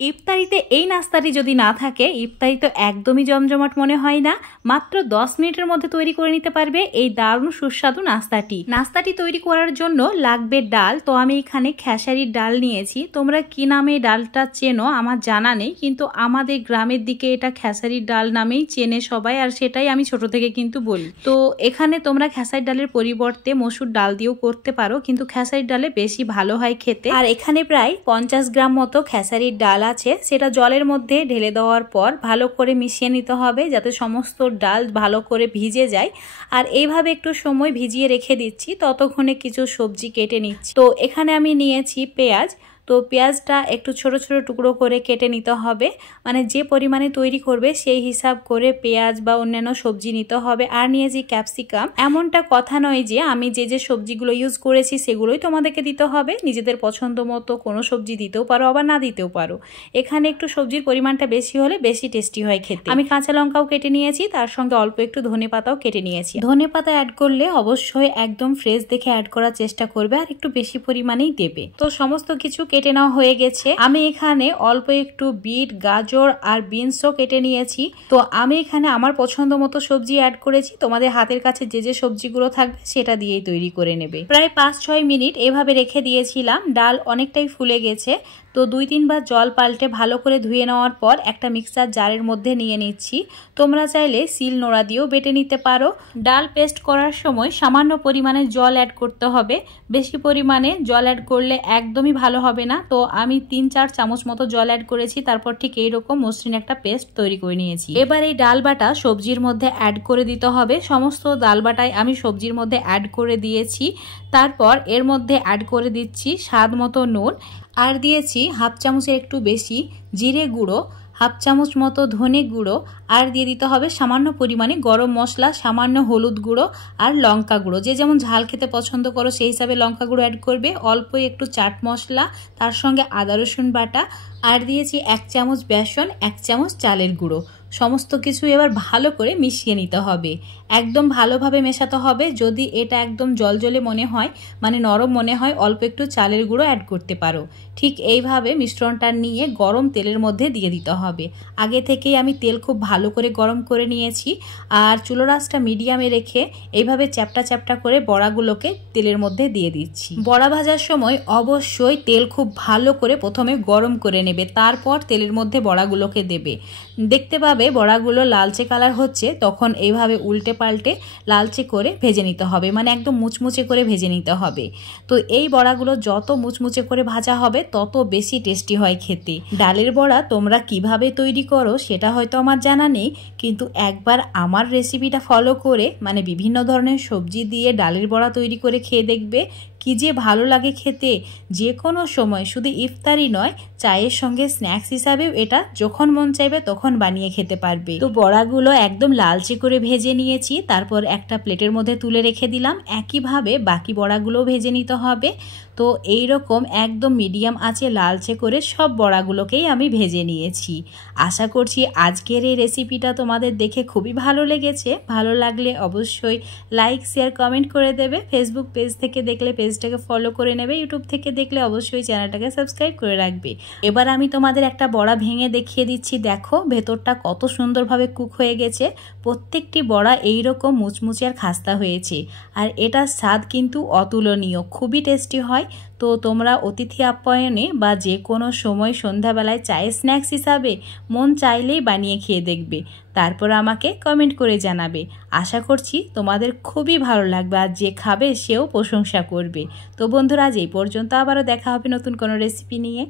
ইফতারিতে এই নাস্তাটি যদি না থাকে ইফতারি তো একদমই জমজমাট মনে হয় না। মাত্র 10 মিনিটের মধ্যে তৈরি করে নিতে পারবে এই দারুণ সুস্বাদু নাস্তাটি তৈরি করার জন্য লাগবে ডাল। তো আমি এখানে খেসারির ডাল নিয়েছি। তোমরা কি নামে এই ডালটা চেনো আমার জানা নেই, কিন্তু আমাদের গ্রামের দিকে এটা খেসারির ডাল নামেই চেনে সবাই, আর সেটাই আমি ছোট থেকে কিন্তু বলি। তো এখানে তোমরা খেসারির ডালের পরিবর্তে মসুর ডাল দিয়েও করতে পারো, কিন্তু খেসারির ডালে বেশি ভালো হয় খেতে। আর এখানে প্রায় 50 গ্রাম মতো খেসারির ডাল আছে, সেটা জলের মধ্যে ঢেলে দেওয়ার পর ভালো করে মিশিয়ে নিতে হবে যাতে সমস্ত ডাল ভালো করে ভিজে যায়। আর এইভাবে একটু সময় ভিজিয়ে রেখে দিচ্ছি, ততক্ষণে কিছু সবজি কেটে নিচ্ছি। তো এখানে আমি নিয়েছি পেঁয়াজ। তো পেঁয়াজটা একটু ছোট ছোট টুকরো করে কেটে নিতে হবে, মানে যে পরিমাণে তৈরি করবে সেই হিসাব করে পেঁয়াজ বা অন্যান্য সবজি নিতে হবে। আর নিয়েছি ক্যাপসিকাম। এমনটা কথা নয় যে আমি যে সবজিগুলো ইউজ করেছি সেগুলোই তোমাদেরকে দিতে হবে, নিজেদের পছন্দ মতো কোনো সবজি দিতেও পারো আবার না দিতেও পারো। এখানে একটু সবজির পরিমাণটা বেশি হলে বেশি টেস্টি হয় খেতে। আমি কাঁচা লঙ্কাও কেটে নিয়েছি, তার সঙ্গে অল্প একটু ধনেপাতাও কেটে নিয়েছি। ধনেপাতা অ্যাড করলে অবশ্যই একদম ফ্রেশ দেখে অ্যাড করার চেষ্টা করবে, আর একটু বেশি পরিমাণেই দেবে। তো সমস্ত কিছু কেটে নেওয়া হয়ে গেছে। আমি এখানে অল্প একটু বিট, গাজর আর বিনসও কেটে নিয়েছি। তো আমি এখানে আমার পছন্দ মতো সবজি অ্যাড করেছি, তোমাদের হাতের কাছে যে সবজিগুলো থাকবে সেটা দিয়েই তৈরি করে নেবে। প্রায় 5-6 মিনিট এভাবে রেখে দিয়েছিলাম। ডাল অনেকটাই ফুলে গেছে, তো 2-3 বার জল পাল্টে ভালো করে ধুয়ে নেওয়ার পর একটা মিক্সার জারের মধ্যে নিয়ে নিচ্ছি। তোমরা চাইলে শিল নোড়া দিয়েও বেটে নিতে পারো। ডাল পেস্ট করার সময় সামান্য পরিমাণে জল অ্যাড করতে হবে, বেশি পরিমাণে জল অ্যাড করলে একদমই ভালো হবে না। তো আমি 3-4 চামচ মতো জল অ্যাড করেছি, তারপর ঠিক এইরকম মসৃণ একটা পেস্ট তৈরি করে নিয়েছি। এবার এই ডাল বাটা সবজির মধ্যে অ্যাড করে দিতে হবে। সমস্ত ডাল বাটাই আমি সবজির মধ্যে অ্যাড করে দিয়েছি। তারপর এর মধ্যে অ্যাড করে দিচ্ছি স্বাদ মতো নুন, আর দিয়েছি 1/2 চামচের একটু বেশি জিরে গুঁড়ো, 1/2 চামচ মতো ধনে গুঁড়ো, আর দিয়ে দিতে হবে সামান্য পরিমাণে গরম মশলা, সামান্য হলুদ গুঁড়ো আর লঙ্কা গুঁড়ো। যে যেমন ঝাল খেতে পছন্দ করো সেই হিসাবে লঙ্কা গুঁড়ো অ্যাড করবে। অল্প একটু চাট মশলা, তার সঙ্গে আদা রসুন বাটা, আর দিয়েছি 1 চামচ বেসন, 1 চামচ চালের গুঁড়ো। সমস্ত কিছু এবার ভালো করে মিশিয়ে নিতে হবে, একদম ভালোভাবে মেশাতে হবে। যদি এটা একদম জলজলে মনে হয়, মানে নরম মনে হয়, অল্প একটু চালের গুঁড়ো অ্যাড করতে পারো। ঠিক এইভাবে মিশ্রণটা নিয়ে গরম তেলের মধ্যে দিয়ে দিতে হবে। আগে থেকেই আমি তেল খুব ভালো করে গরম করে নিয়েছি, আর চুলোর আঁচটা মিডিয়ামে রেখে এইভাবে চ্যাপটা চ্যাপটা করে বড়াগুলোকে তেলের মধ্যে দিয়ে দিচ্ছি। বড়া ভাজার সময় অবশ্যই তেল খুব ভালো করে প্রথমে গরম করে নেবে, তারপর তেলের মধ্যে বড়াগুলোকে দেবে। দেখতে পাবে বড়াগুলো লালচে কালার হচ্ছে, তখন এইভাবে উল্টে পাল্টে লালচে করে ভেজে নিতে হবে, মানে একদম মুচমুচে করে ভেজে নিতে হবে। তো এই বড়াগুলো যত মুচমুচে করে ভাজা হবে তত বেশি টেস্টি হয় খেতে। ডালের বড়া তোমরা কিভাবে তৈরি করো সেটা হয়তো আমার জানা নেই, কিন্তু একবার আমার রেসিপিটা ফলো করে, মানে বিভিন্ন ধরনের সবজি দিয়ে ডালের বড়া তৈরি করে খেয়ে দেখবে কি যে ভালো লাগে খেতে। যে কোনো সময়, শুধু ইফতারি নয়, চায়ের সঙ্গে স্ন্যাক্স হিসাবেও এটা যখন মন চাইবে তখন বানিয়ে খেতে পারবে। তো বড়াগুলো একদম লালচে করে ভেজে নিয়েছি, তারপর একটা প্লেটের মধ্যে তুলে রেখে দিলাম। একইভাবে বাকি বড়াগুলো ভেজে নিতে হবে। তো এইরকম একদম মিডিয়াম আঁচে লালচে করে সব বড়াগুলোকেই আমি ভেজে নিয়েছি। আশা করছি আজকের এই রেসিপিটা তোমাদের দেখে খুবই ভালো লেগেছে। ভালো লাগলে অবশ্যই লাইক, শেয়ার, কমেন্ট করে দেবে। ফেসবুক পেজ থেকে দেখলে পেজটাকে ফলো করে নেবে, ইউটিউব থেকে দেখলে অবশ্যই চ্যানেলটাকে সাবস্ক্রাইব করে রাখবে। এবার আমি তোমাদের একটা বড়া ভেঙে দেখিয়ে দিচ্ছি। দেখো ভেতরটা কত সুন্দরভাবে কুক হয়ে গেছে। প্রত্যেকটি বড়া এইরকম মুচমুচে আর খাস্তা হয়েছে, আর এটার স্বাদ কিন্তু অতুলনীয়, খুবই টেস্টি হয়। তো তোমরা অতিথি আপ্যায়নে বা যে কোনো সময় সন্ধ্যাবেলায় চায়ের স্ন্যাক্স হিসাবে মন চাইলেই বানিয়ে খেয়ে দেখবে, তারপর আমাকে কমেন্ট করে জানাবে। আশা করছি তোমাদের খুবই ভালো লাগবে, আর যে খাবে সেও প্রশংসা করবে। তো বন্ধুরা, আজ এই পর্যন্ত, আবারও দেখা হবে নতুন কোনো রেসিপি নিয়ে।